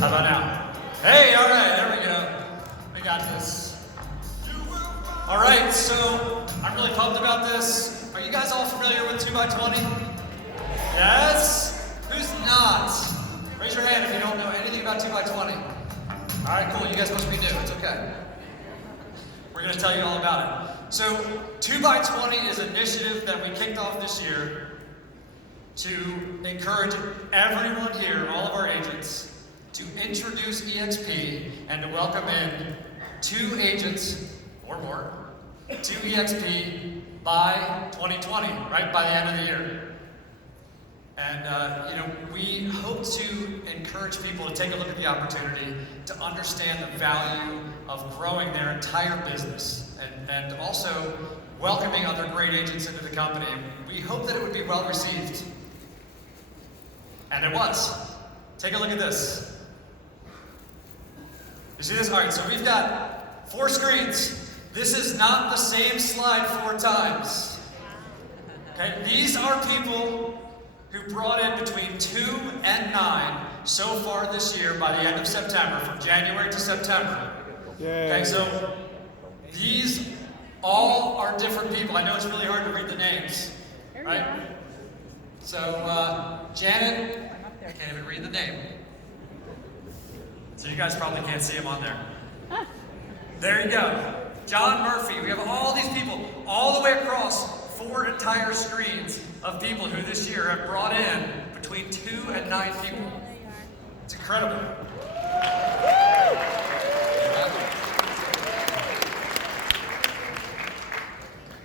How about now? Hey, all right, there we go. We got this. All right, so I'm really pumped about this. Are you guys all familiar with 2x20? Yes? Who's not? Raise your hand if you don't know anything about 2x20. All right, cool. You guys must be new. It's okay. We're going to tell you all about it. So 2x20 is an initiative that we kicked off this year to encourage everyone here, all of our agents, to introduce EXP and to welcome in 2 agents or more to EXP by 2020, right by the end of the year. And we hope to encourage people to take a look at the opportunity to understand the value of growing their entire business and also welcoming other great agents into the company. We hope that it would be well received. And it was. Take a look at this. You see this? All right, so we've got 4 screens. This is not the same slide 4 times. Okay, these are people who brought in between 2 and 9 so far this year by the end of September, from January to September. Okay, so these all are different people. I know it's really hard to read the names, right? So, Janet, I can't even read the name. So you guys probably can't see him on there. There you go. John Murphy. We have all these people all the way across 4 entire screens of people who this year have brought in between 2 and 9 people. It's incredible.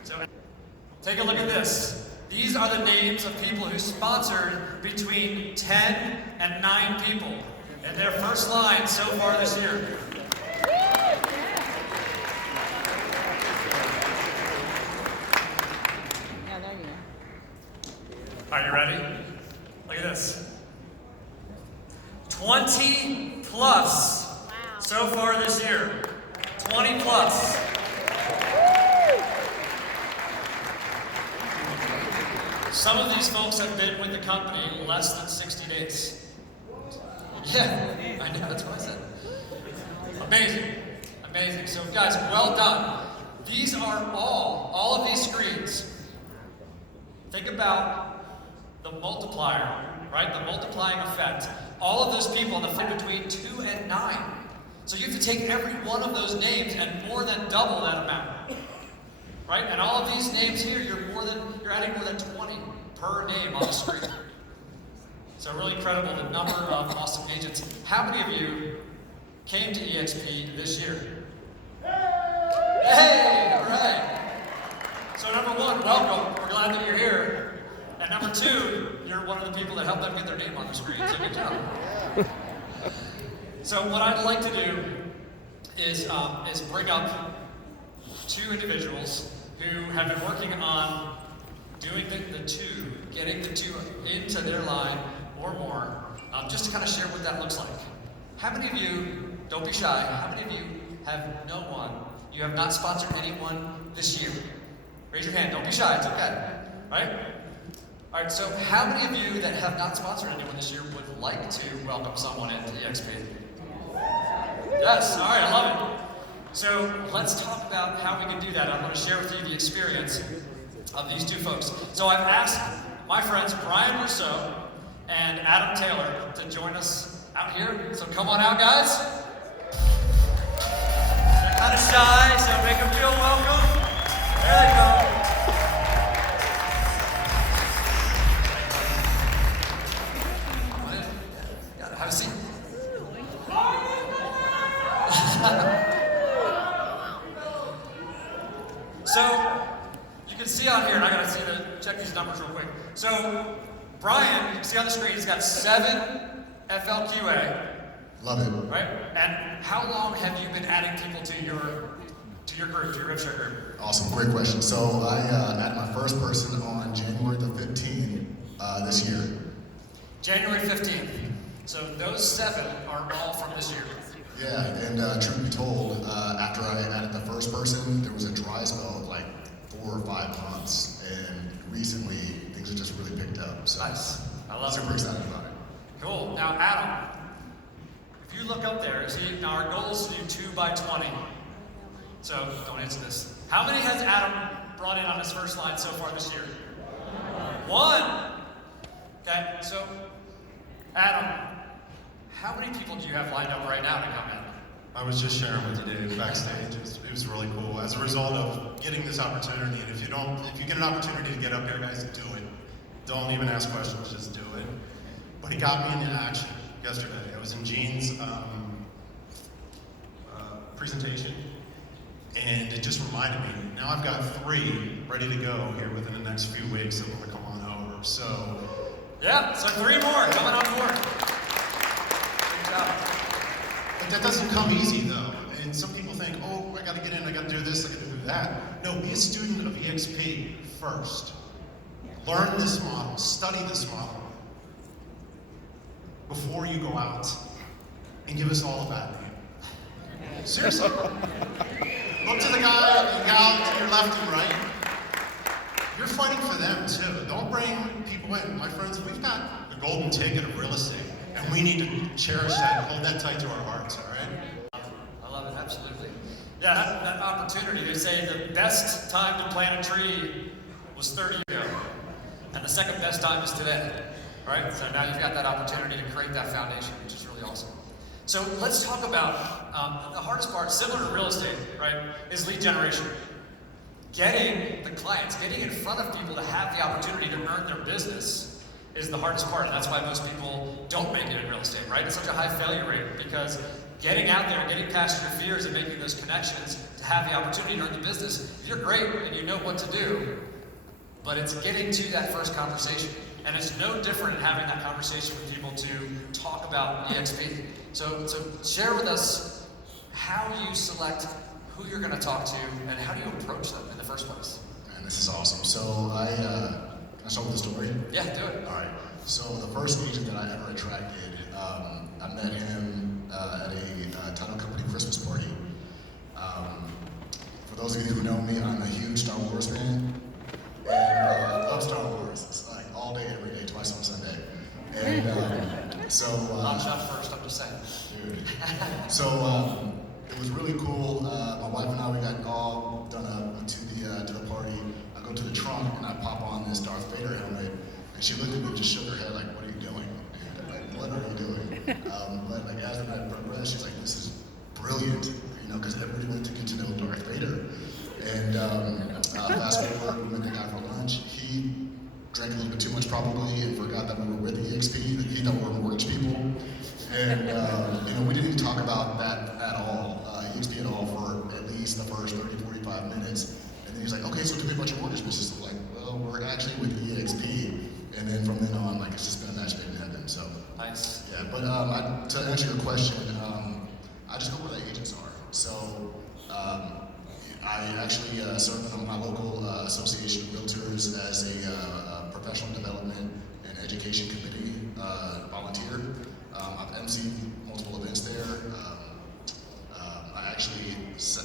So take a look at this. These are the names of people who sponsored between 10 and 9 people in their first line so far this year. Are you ready? Look at this. 20 plus so far this year. 20 plus. Some of these folks have been with the company less than 60 days. Yeah, I know, that's what I said. Amazing, amazing. So guys, well done. These are all of these screens. Think about the multiplier, right? The multiplying effect. All of those people in the fit between 2 and 9. So you have to take every one of those names and more than double that amount. Right? And all of these names here, you're adding more than 20 per name on the screen. So really incredible, the number of awesome agents. How many of you came to EXP this year? Hey, all right. So number 1, welcome. We're glad that you're here. And number 2, you're one of the people that helped them get their name on the screen. So good job. So what I'd like to do is bring up 2 individuals who have been working on doing the 2, getting the 2 into their line or more, just to kind of share what that looks like. How many of you, don't be shy, how many of you have no one, you have not sponsored anyone this year? Raise your hand, don't be shy, it's okay, right? All right, so how many of you that have not sponsored anyone this year would like to welcome someone into EXP? Yes, all right, I love it. So let's talk about how we can do that. I'm going to share with you the experience of these 2 folks. So I've asked my friends Brian Rousseau and Adam Taylor to join us out here. So come on out, guys. They're kind of shy, so make them feel welcome. There they go. Have a seat. So, you can see out here, and I gotta check these numbers real quick. So, Brian, you can see on the screen, he's got 7 FLQA. Love it. Right? And how long have you been adding people to your group, to your RevShare group? Awesome, great question. So I added my first person on January the 15th this year. January 15th. So those 7 are all from this year. Yeah, and truth be told, after I added the first person, there was a dry spell of like 4 or 5 months, and recently things have just really picked up. So Nice. I love it. Super excited about it. Cool. Now, Adam, If you look up there, see, now our goal is to do 2 by 20. So don't answer this. How many has Adam brought in on his first line so far this year? 1. Okay, so Adam, how many people do you have lined up right now to come in? I was just sharing with you, Dave, backstage. It was really cool. As a result of getting this opportunity, and if you get an opportunity to get up here, guys, do it. Don't even ask questions, just do it. But he got me into action yesterday. I was in Gene's presentation, and it just reminded me. Now I've got 3 ready to go here within the next few weeks that want to come on over. So yeah, so 3 more coming on board. Good job. But that doesn't come easy though. And some people think, oh, I gotta get in, I gotta do this, I gotta do that. No, be a student of EXP first. Learn this model, study this model before you go out and give us all a bad name. Seriously. Look to the guy and gal to your left and right. You're fighting for them too. Don't bring people in. My friends, we've got the golden ticket of real estate, and we need to cherish that and hold that tight to our hearts, all right? I love it, absolutely. Yeah, that opportunity, they say the best time to plant a tree was 30 ago, and the second best time is today, right? So now you've got that opportunity to create that foundation, which is really awesome. So let's talk about the hardest part, similar to real estate, right, is lead generation. Getting the clients, getting in front of people to have the opportunity to earn their business is the hardest part. And that's why most people don't make it in real estate, right? It's such a high failure rate because getting out there, getting past your fears and making those connections to have the opportunity to earn the business, you're great and you know what to do, but it's getting to that first conversation. And it's no different in having that conversation with people to talk about EXP. So share with us how you select who you're going to talk to and how do you approach them in the first place. Man, this is awesome. So can I start with the story? Yeah, do it. All right. So the first agent that I ever attracted, I met him at a title company Christmas party. For those of you who know me, I'm a huge Star Wars fan, and love Star Wars. It's like all day, every day, twice on Sunday. And Not shot first, I'm just saying. Dude. So it was really cool. My wife and I, we got all done up to the party. I go to the trunk and I pop on this Darth Vader helmet, and she looked at me and just shook her head like, "What are you doing? And, like, what are you doing?" But like as the night progressed, she's like, "This is brilliant," you know, because everybody wanted to get to know Darth Vader. And fast forward, we met the guy for lunch. He drank a little bit too much probably and forgot that we were with EXP. He thought we were mortgage people. And you know, we didn't even talk about that at all, EXP at all, for at least the first 30, 45 minutes. And then he's like, "Okay, so tell me about your mortgage business." I'm like, "Well, we're actually with EXP." And then from then on, like, it's just been a match made in heaven. So Nice. yeah, but to answer your question, I just go where the agents are. So I actually serve on my local association of realtors as a professional development and education committee volunteer. I've emceed multiple events there. I actually, is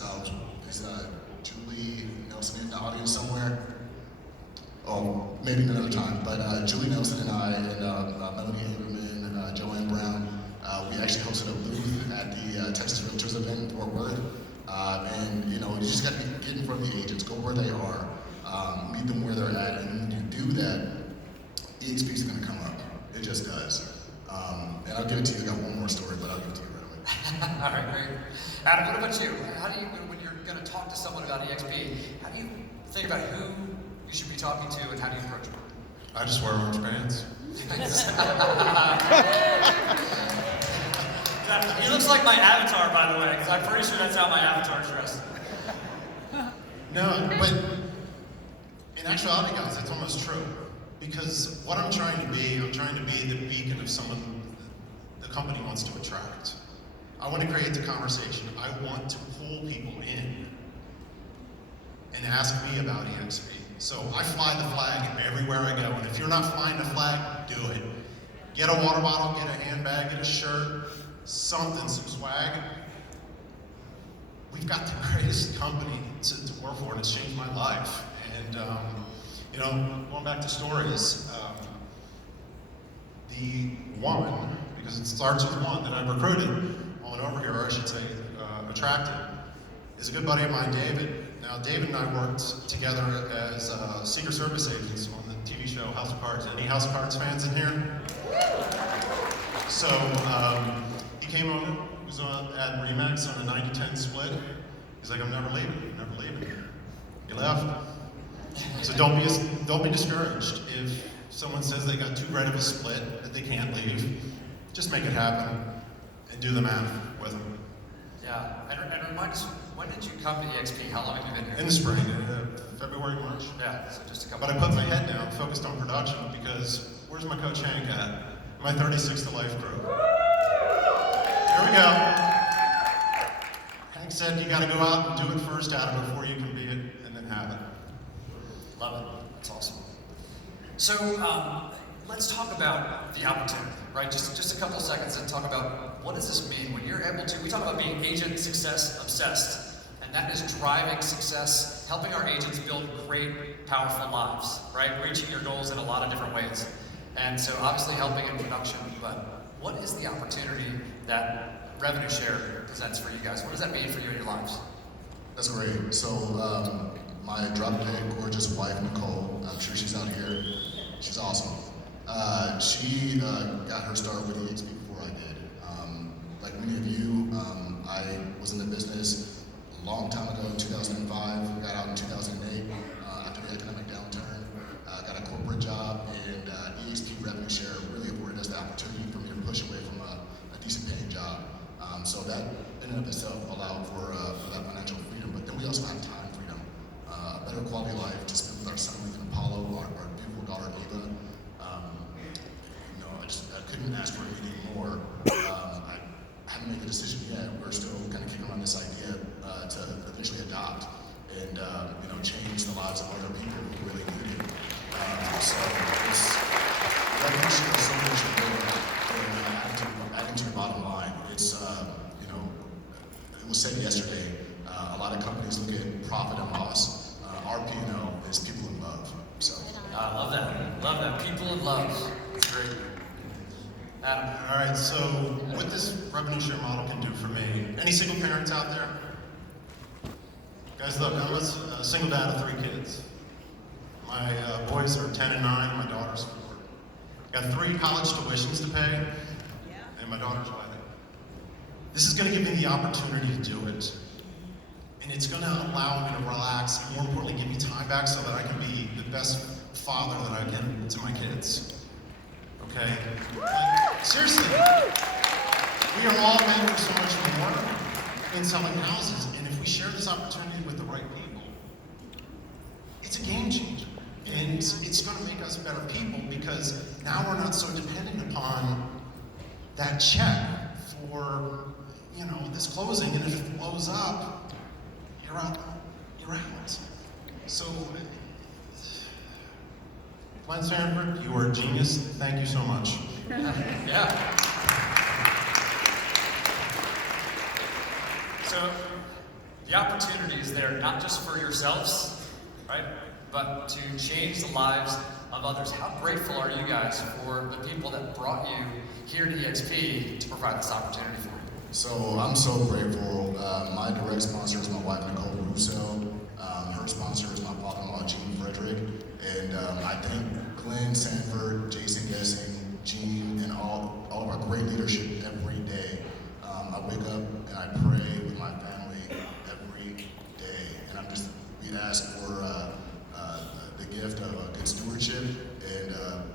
Julie Nelson in the audience somewhere? Oh, maybe another time. But Julie Nelson and I, and Melanie Ingerman, Joanne Brown, we actually hosted a booth at the Texas Realtors event in Fort Worth. And you know, you just got to get in front of the agents, go where they are, meet them where they're at, and when you do that, EXP is going to come up. It just does. And I'll give it to you. I got one more story, but I'll give it to you right away. All right, great. Adam, what about you? How do you, when you're going to talk to someone about EXP, how do you think about who you should be talking to and how do you approach them? I just wear orange pants. He looks like my avatar, by the way, because I'm pretty sure that's how my avatar's dressed. No, but in actuality, guys, that's almost true. Because what I'm trying to be the beacon of someone the company wants to attract. I want to create the conversation. I want to pull people in and ask me about EXP. So I fly the flag everywhere I go. And if you're not flying the flag, do it. Get a water bottle, get a handbag, get a shirt, something, some swag. We've got the greatest company to work for, and it's changed my life. And you know, going back to stories, the woman because it starts with one that I've recruited on over here, or I should say attracted, is a good buddy of mine, David. Now, David and I worked together as Secret Service agents on the TV show House of Cards. Any House of Cards fans in here? So he came over, he was at Remax on a 90-10 split. He's like, I'm never leaving, never leaving. He left. So don't be discouraged if someone says they got too great of a split that they can't leave. Just make it happen and do the math with them. Yeah, and remind us, when did you come to EXP? How long have you been here? In the spring, February, March. Yeah, so just a couple. But I put my head down, focused on production, because where's my coach Hank at? My 36 to life crew. Here we go. Hank said you got to go out and do it first, Adam, before you can be it, and then have it. Love it. That's awesome. So let's talk about the opportunity, right? Just a couple of seconds and talk about what does this mean when you're able to. We talk about being agent success obsessed, and that is driving success, helping our agents build great, powerful lives, right? Reaching your goals in a lot of different ways, and so obviously helping in production. But what is the opportunity that revenue share presents for you guys? What does that mean for you in your lives? That's great. So my drop-dead gorgeous wife, Nicole, I'm sure she's out here. She's awesome. She got her start with EXP before I did. Like many of you, I was in the business a long time ago, 2005. Got out in 2008 after the economic downturn. Got a corporate job, and EXP revenue share really afforded us the opportunity for me to push away from a decent paying job. So that in and of itself allowed for that financial freedom. But then we also have time freedom, a better quality of life to spend with our son, Lincoln Apollo, our beautiful daughter, Ava. I couldn't ask for anything more. I haven't made the decision yet. We're still kind of kicking around this idea to eventually adopt and change the lives of other people who really need it. So it's revenue share is so much more adding to your bottom line. It's it was said yesterday. A lot of companies look at profit and loss. Our P&L is people in love. So I love that. Love that. People in love. It's great. Adam. All right, so what this revenue share model can do for me, any single parents out there? Guys love numbers? Single dad of 3 kids. My boys are 10 and 9, my daughter's 4. Got 3 college tuitions to pay, and my daughter's wedding. This is gonna give me the opportunity to do it. And it's gonna allow me to relax, and more importantly, give me time back so that I can be the best father that I can to my kids. Okay? Like, seriously, we are all meant for so much more in selling houses, and if we share this opportunity with the right people, it's a game changer. And it's gonna make us better people because now we're not so dependent upon that check for, this closing, and if it blows up, you're out. So, Glenn Sanford, you are a genius. Thank you so much. Yeah. So the opportunity is there not just for yourselves, right? But to change the lives of others. How grateful are you guys for the people that brought you here to EXP to provide this opportunity for you? So I'm so grateful. My direct sponsor is my wife, Nicole Russo. Her sponsor is my father-in-law, Gene Frederick. And I thank Glenn Sanford, Jason Gessing, Gene, and all of our great leadership every day. I wake up and I pray with my family every day. And we ask for the gift of good stewardship. And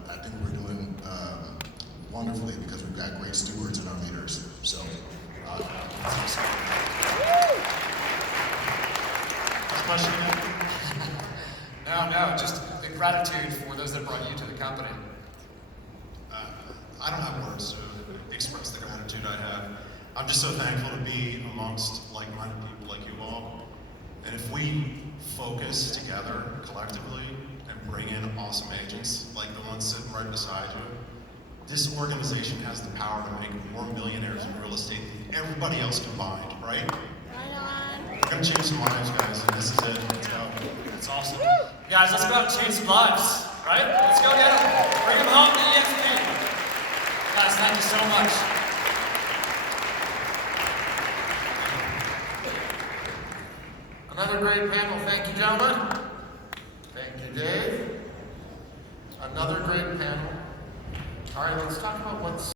I think we're doing wonderfully because we've got great stewards in our leaders. So, Question? No, just the gratitude for those that brought you to the company. I don't have words to express the gratitude I have. I'm just so thankful to be amongst like-minded people like you all. And if we focus together collectively and bring in awesome agents like the ones sitting right beside you, this organization has the power to make more millionaires in real estate than everybody else combined, right? We're gonna change some lives, guys, and this is it. Let's go. That's awesome. Guys, let's go out and change some lives, right? Let's go get them. Bring them home to EXP. Guys, thank you so much. Another great panel. Thank you, gentlemen. Thank you, Dave. Another great panel. All right, let's talk about what's